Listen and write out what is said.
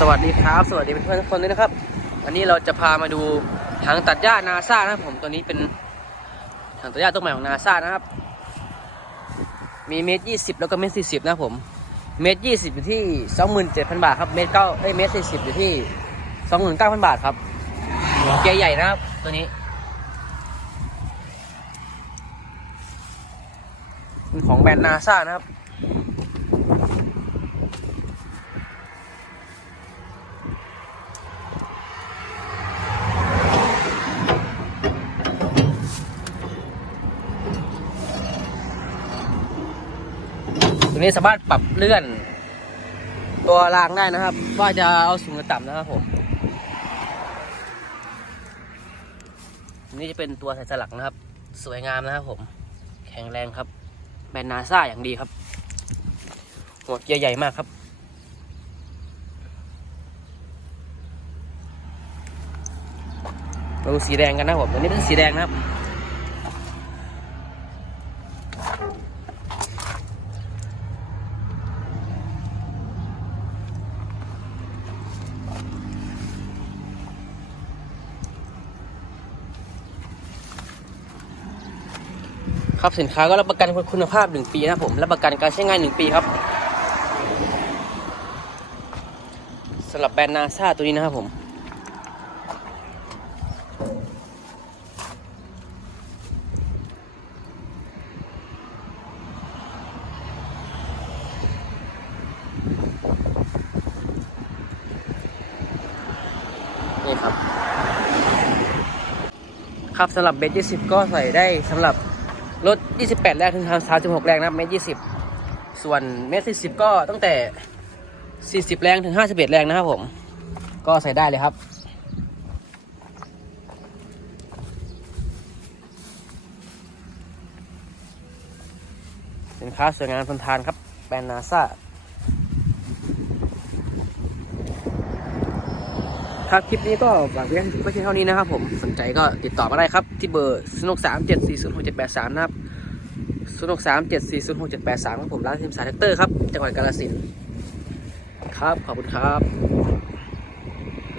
สวัสดีครับ สวัสดีเพื่อนๆทุกคนด้วยนะครับ วันนี้เราจะพามาดูถังตัดหญ้านาซานะครับผมตัวนี้เป็นถังตัดหญ้าตัวใหม่ของนาซานะครับ มีเมตรยี่สิบแล้วก็เมตรสี่สิบนะครับผม เมตรยี่สิบอยู่ที่สองหมื่นเจ็ดพันบาทครับ เมตรเก้าเอ้ยเมตรสี่สิบอยู่ที่สองหมื่นเก้าพันบาทครับเกียร์ใหญ่นะครับตัวนี้เป็นของแบรนด์นาซานะครับ ตัวนี้สามารถปรับเลื่อน ตัวรางได้นะครับ ว่าจะเอาสูงหรือต่ำนะครับผมนนี่จะเป็นตัวใส่สลักนะครับ สวยงามนะครับผม แข็งแรงครับ แบรนด์นาซ่าอย่างดีครับ หัวเกียร์ใหญ่มากครับมาดูสีแดงกันนะครับผมตัวนี้เป็นสีแดงนะครับ ครับสินค้าก็รับประกันคุณภาพ 1 ปีนะครับผมรับประกันการใช้งาน 1 ปีครับสำหรับแบรนด์นาซาตัวนี้นะครับผมนี่ครับ ครับสำหรับเบส20ก็ใส่ได้สำหรับ รถ28 แรงถึง36 แรงนับเมตร20 ส่วนเมตร40 ก็ตั้งแต่ 40 แรงถึง 51 แรงนะครับผม ก็ใส่ได้เลยครับสินค้าสวยงามทนทานครับแบรนด์นาซา ครับคลิปนี้ก็ฝากเพียงไม่ใช่เท่านี้นะครับผมสนใจก็ติดต่อมาได้ครับ ที่เบอร์0 6 3 7 4 0 6 7 8 3นะครับ0 6 3 7 4 0 6 7 8 3ของผมร้านทีมสายแท็กเตอร์ครับจังหวัดกาฬสินธุ์ครับขอบคุณครับ